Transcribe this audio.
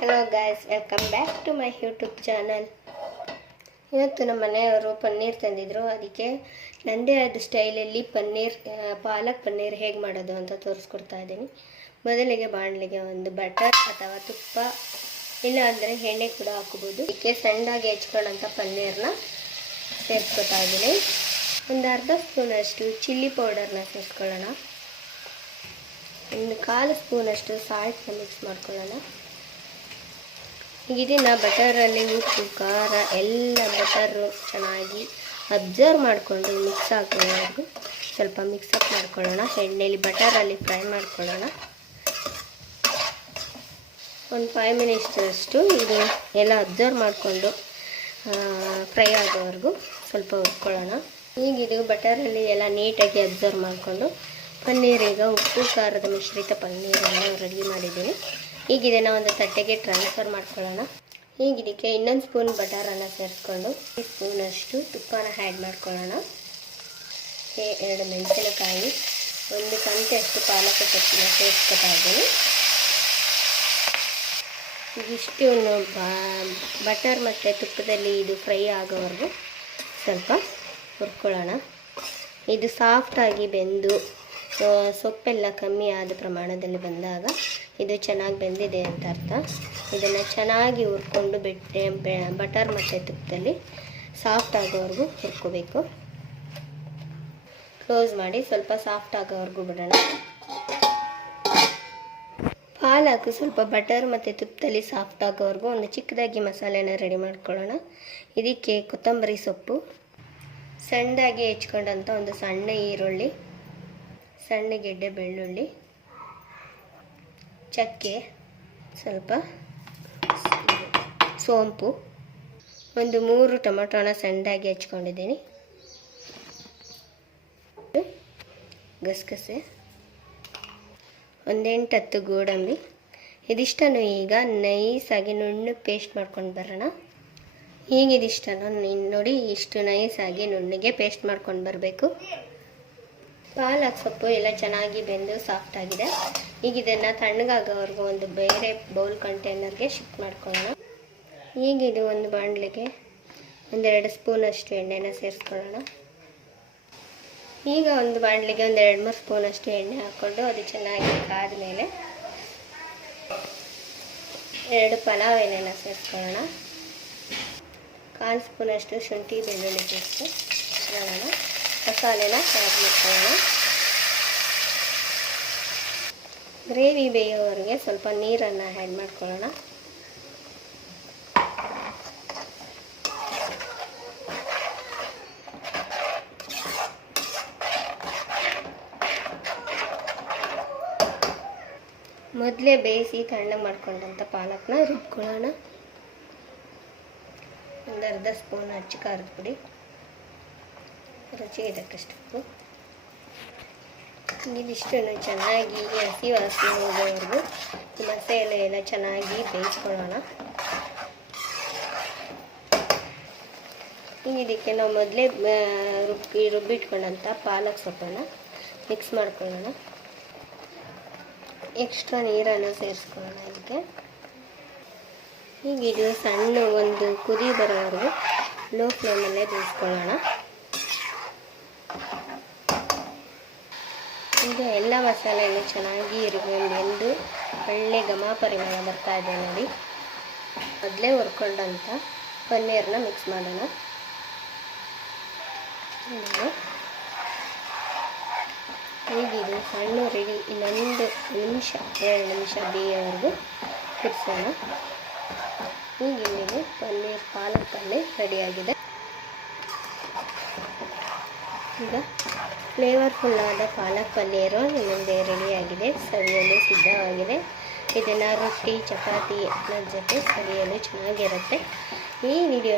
Hello guys, welcome back to my YouTube channel. ಇವತ್ತು ನಮ್ಮ ಮನೆಯವರು ಪನ್ನೀರ್ ತಂದಿದ್ರು. ಅದಕ್ಕೆ ನನ್ನದೇ ಆದ ಸ್ಟೈಲಲ್ಲಿ ಪಾಲಕ್ ಪನ್ನೀರ್ ಹೇಗೆ ಮಾಡೋದು ಅಂತ ತೋರಿಸ್ಕೊಡ್ತಾ ಇದ್ದೀನಿ. ಮೊದಲಿಗೆ ಬಾಣಲಿಗೆ ಒಂದು ಬಟರ್ ಅಥವಾ ತುಪ್ಪ ಇಲ್ಲ ಅಂದರೆ ಎಣ್ಣೆ ಕೂಡ ಹಾಕೋಬೋದು. ಇದಕ್ಕೆ ಸಣ್ಣದಾಗಿ ಹೆಚ್ಕೊಳ್ಳೋಂಥ ಪನ್ನೀರನ್ನ ಸೇರಿಸ್ಕೊತಾ ಇದ್ದೀನಿ. ಒಂದು ಅರ್ಧ ಸ್ಪೂನಷ್ಟು ಚಿಲ್ಲಿ ಪೌಡರ್ನ ಸೇರಿಸ್ಕೊಳ್ಳೋಣ. ಒಂದು 1/4 ಸ್ಪೂನಷ್ಟು ಸಾಲ್ಟ್ನ ಮಿಕ್ಸ್ ಮಾಡ್ಕೊಳ್ಳೋಣ. ಈಗ ಇದನ್ನು ಬಟರಲ್ಲಿ ಉಪ್ಪು ಖಾರ ಎಲ್ಲ ಬಟರು ಚೆನ್ನಾಗಿ ಅಬ್ಸರ್ವ್ ಮಾಡಿಕೊಂಡು ಮಿಕ್ಸ್ ಹಾಕೋವರೆಗೂ ಸ್ವಲ್ಪ ಮಿಕ್ಸಪ್ ಮಾಡ್ಕೊಳ್ಳೋಣ. ಎಣ್ಣೆಯಲ್ಲಿ ಬಟರಲ್ಲಿ ಫ್ರೈ ಮಾಡ್ಕೊಳ್ಳೋಣ. ಒಂದು 5 ಮಿನಿಟ್ಸಷ್ಟು ಇದು ಎಲ್ಲ ಅಬ್ಸರ್ವ್ ಮಾಡಿಕೊಂಡು ಫ್ರೈ ಆಗೋವರೆಗೂ ಸ್ವಲ್ಪ ಹುರ್ಕೊಳ್ಳೋಣ. ಈಗ ಇದು ಬಟರಲ್ಲಿ ಎಲ್ಲ ನೀಟಾಗಿ ಅಬ್ಸರ್ವ್ ಮಾಡಿಕೊಂಡು ಪನ್ನೀರೀಗ ಉಪ್ಪು ಖಾರದ ಮಿಶ್ರಿತ ಪನ್ನೀರನ್ನು ರೆಡಿ ಮಾಡಿದ್ದೀನಿ. ಈಗ ಇದನ್ನು ಒಂದು ತಟ್ಟೆಗೆ ಟ್ರಾನ್ಸ್ಫರ್ ಮಾಡ್ಕೊಳ್ಳೋಣ. ಈಗ ಇದಕ್ಕೆ ಇನ್ನೊಂದು ಸ್ಪೂನ್ ಬಟರನ್ನು ಸೇರಿಸ್ಕೊಂಡು 1 ಸ್ಪೂನಷ್ಟು ತುಪ್ಪನ ಆ್ಯಡ್ ಮಾಡ್ಕೊಳ್ಳೋಣ. 2 ಮೆಣಸಿನಕಾಯಿ, 1 ಕಂತೆಯಷ್ಟು ಪಾಲಕ್ ಸೊಪ್ಪನ್ನ ಸೇರಿಸ್ಕೊತಾ ಇದ್ದೀನಿ. ಇದಿಷ್ಟು ಬಟರ್ ಮತ್ತು ತುಪ್ಪದಲ್ಲಿ ಇದು ಫ್ರೈ ಆಗೋವರೆಗೂ ಸ್ವಲ್ಪ ಹುರ್ಕೊಳ್ಳೋಣ. ಇದು ಸಾಫ್ಟಾಗಿ ಬೆಂದು ಸೊಪ್ಪೆಲ್ಲ ಕಮ್ಮಿ ಆದ ಪ್ರಮಾಣದಲ್ಲಿ ಬಂದಾಗ ಇದು ಚೆನ್ನಾಗಿ ಬೆಂದಿದೆ ಅಂತ ಅರ್ಥ. ಇದನ್ನು ಚೆನ್ನಾಗಿ ಹುರ್ಕೊಂಡು ಬಟರ್ ಮತ್ತು ತುಪ್ಪದಲ್ಲಿ ಸಾಫ್ಟ್ ಆಗೋವರೆಗೂ ಹುರ್ಕೋಬೇಕು. ಕ್ಲೋಸ್ ಮಾಡಿ ಸ್ವಲ್ಪ ಸಾಫ್ಟ್ ಆಗೋವರೆಗೂ ಬಿಡೋಣ. ಪಾಲಕ್ ಸ್ವಲ್ಪ ಬಟರ್ ಮತ್ತು ತುಪ್ಪದಲ್ಲಿ ಸಾಫ್ಟ್ ಆಗೋವರೆಗೂ ಒಂದು ಚಿಕ್ಕದಾಗಿ ಮಸಾಲೆನ ರೆಡಿ ಮಾಡ್ಕೊಳ್ಳೋಣ. ಇದಕ್ಕೆ ಕೊತ್ತಂಬರಿ ಸೊಪ್ಪು, ಸಣ್ಣದಾಗಿ ಹೆಚ್ಕೊಂಡಂಥ ಒಂದು ಸಣ್ಣ ಈರುಳ್ಳಿ, ಸಣ್ಣ ಗೆಡ್ಡೆ ಬೆಳ್ಳುಳ್ಳಿ, ಚಕ್ಕೆ, ಸ್ವಲ್ಪ ಸೋಂಪು, ಒಂದು 3 ಟೊಮೆಟೊನ ಸಣ್ಣದಾಗಿ ಹೆಚ್ಕೊಂಡಿದ್ದೀನಿ, ಗಸಗಸೆ, 1 8-10 ಗೋಡಂಬಿ. ಇದಿಷ್ಟನ್ನು ಈಗ ನೈಸಾಗಿ ನುಣ್ಣಗೆ ಪೇಸ್ಟ್ ಮಾಡ್ಕೊಂಡು ಬರೋಣ. ಈಗ ಇದಿಷ್ಟನ್ನು ನೋಡಿ ಇಷ್ಟು ನೈಸಾಗಿ ನುಣ್ಣಗೆ ಪೇಸ್ಟ್ ಮಾಡ್ಕೊಂಡು ಬರಬೇಕು. ಪಾಲಕ್ ಸೊಪ್ಪು ಎಲ್ಲ ಚೆನ್ನಾಗಿ ಬೆಂದು ಸಾಫ್ಟ್ ಆಗಿದೆ. ಈಗ ಇದನ್ನು ತಣ್ಣಗಾಗೋವರೆಗೂ ಒಂದು ಬೇರೆ ಬೌಲ್ ಕಂಟೈನರ್ಗೆ ಶಿಫ್ಟ್ ಮಾಡ್ಕೊಳ್ಳೋಣ. ಈಗ ಇದು ಒಂದು ಬಾಣಲಿಗೆ 1-2 ಸ್ಪೂನಷ್ಟು ಎಣ್ಣೆನ ಸೇರಿಸ್ಕೊಳ್ಳೋಣ. ಈಗ ಒಂದು ಬಾಣಲಿಗೆ 2-3 ಸ್ಪೂನಷ್ಟು ಎಣ್ಣೆ ಹಾಕ್ಕೊಂಡು ಅದು ಚೆನ್ನಾಗಿ ಕಾದ ಮೇಲೆ 2 ಪಲಾವ್ ಎಲೆನ ಸೇರಿಸ್ಕೊಳ್ಳೋಣ. 1/4 ಸ್ಪೂನಷ್ಟು ಶುಂಠಿ ಬೆಳ್ಳುಳ್ಳಿ ಪೇಸ್ಟ್ ಹಾಕೋಣ. ಮಸಾಲೆನ ಆ್ಯಡ್ ಮಾಡ್ಕೊಳ್ಳೋಣ. ಗ್ರೇವಿ ಬೇಯೋವರೆಗೆ ಸ್ವಲ್ಪ ನೀರನ್ನು ಆ್ಯಡ್ ಮಾಡ್ಕೊಳ್ಳೋಣ. ಮೊದಲೇ ಬೇಯಿಸಿ ತಣ್ಣಗೆ ಮಾಡ್ಕೊಂಡಂಥ ಪಾಲಕ್ನ ರುಬ್ಕೊಳ್ಳೋಣ. ಒಂದು ಅರ್ಧ ಸ್ಪೂನ್ ಅಚ್ಚ ಖಾರದ ಪುಡಿ, ರುಚಿಗೆ ತಕ್ಕಷ್ಟು ಉಪ್ಪು. ಇದಿಷ್ಟನ್ನು ಚೆನ್ನಾಗಿ ಹಸಿ ವಾಸನೆ ಹೋಗೋವರೆಗೂ ಮಸಾಲೆ ಎಲ್ಲ ಚೆನ್ನಾಗಿ ಬೇಯಿಸ್ಕೊಳ್ಳೋಣ. ಈಗ ಇದಕ್ಕೆ ನಾವು ಮೊದಲೇ ರುಬ್ಬಿಟ್ಕೊಂಡಂಥ ಪಾಲಕ್ ಸೊಪ್ಪನ್ನು ಮಿಕ್ಸ್ ಮಾಡ್ಕೊಳ್ಳೋಣ. ಎಕ್ಸ್ಟ್ರಾ ನೀರನ್ನು ಸೇರಿಸ್ಕೊಳ್ಳೋಣ ಇದಕ್ಕೆ. ಈಗ ಇದು ಸಣ್ಣ ಒಂದು ಕುದಿ ಬರೋವರೆಗೂ ಲೋ ಫ್ಲೇಮಲ್ಲೇ ಬೇಯಿಸ್ಕೊಳ್ಳೋಣ. ಈಗ ಎಲ್ಲ ಮಸಾಲೆಯನ್ನು ಚೆನ್ನಾಗಿ ಬೆಂದು ಒಳ್ಳೆ ಘಮ ಪರಿಮಳ ಬರ್ತಾ ಇದೆ ನೋಡಿ. ಮೊದಲೇ ಹುರ್ಕೊಂಡಂಥ ಪನ್ನೀರನ್ನ ಮಿಕ್ಸ್ ಮಾಡೋಣ. ಈಗ ಇದು ಸಣ್ಣ ರೆಡಿ. ಇನ್ನೊಂದು 2 ನಿಮಿಷ ಬೇಯೋವರೆಗೂ ಕುದಿಸೋಣ. ಈಗ ಇಲ್ಲಿಗೆ ಪಾಲಕ್ ಪನ್ನೀರ್ ರೆಡಿಯಾಗಿದೆ. ಈಗ ಫ್ಲೇವರ್ಫುಲ್ಲಾದ ಪಾಲಕ್ ಪನ್ನೀರು ನಿಮ್ಮ ಮುಂದೆ ರೆಡಿಯಾಗಿದೆ, ಸವಿಯಲು ಸಿದ್ಧವಾಗಿದೆ. ಇದನ್ನು ರೊಟ್ಟಿ ಚಪಾತಿ ಜೊತೆ ಸವಿಯಲು ಚೆನ್ನಾಗಿರುತ್ತೆ. ಈ ವಿಡಿಯೋ